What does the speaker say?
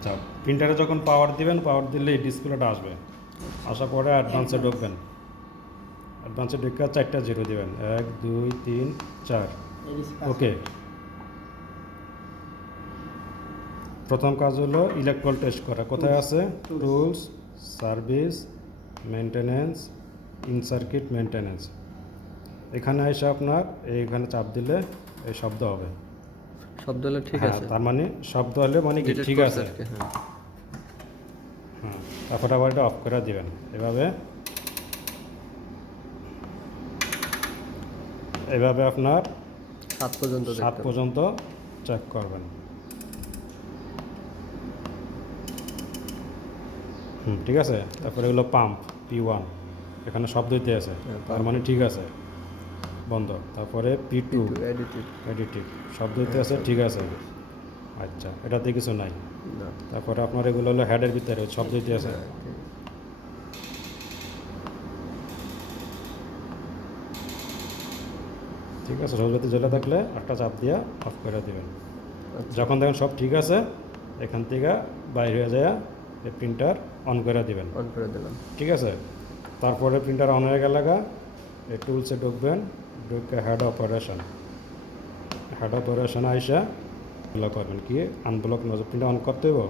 আচ্ছা, প্রিন্টারে যখন পাওয়ার দিবেন, পাওয়ার দিলে এই ডিসপ্লেটা আসবে। আসার পরে অ্যাডভান্সে ঢুকবেন। অ্যাডভান্সে ঢুকে 4টা জিরো দিবেন, 1 2 3 4। ওকে, প্রথম কাজ হলো ইলেকট্রিক্যাল টেস্ট করা। কোথায় আছে? Tools, service, maintenance, in circuit maintenance. এখানে এসে আপনার এইখানে চাপ দিলে এই শব্দ হবে। শব্দ হলে ঠিক আছে, তার মানে শব্দ হলে মানে কি ঠিক আছে। হ্যাঁ, তারপরে আবার এটা অফ করে দিবেন এভাবে। এভাবে আপনার 7 পর্যন্ত চেক করবেন। ঠিক আছে। তারপরে এগুলো পাম্প P1, এখানে শব্দ দিতে আছে, তার মানে ঠিক আছে, বন্ধ। তারপরে P2 এডিটিভ, শব্দ দিতে আছে, ঠিক আছে। আচ্ছা, এটাতে কিছু নাই। তারপরে আপনার এগুলো হলো হেডের ভিতরে শব্দ দিতে আছে। ঠিক আছে, সবজাতে জ্বলে থাকলে একটা চাপ দিয়ে অফ করে দেবেন। যখন দেখেন সব ঠিক আছে, এখান থেকে বাইরে হয়ে যায় এই প্রিন্টার অন করে দিবেন। ঠিক আছে। তারপরে প্রিন্টার অন হয়ে গেলে এই টুলসে ঢুকবেন, ঢুকে হেড অপারেশন আইসা ব্লক করবেন। কি আনব্লক প্রিন্টার অন করতে হবে।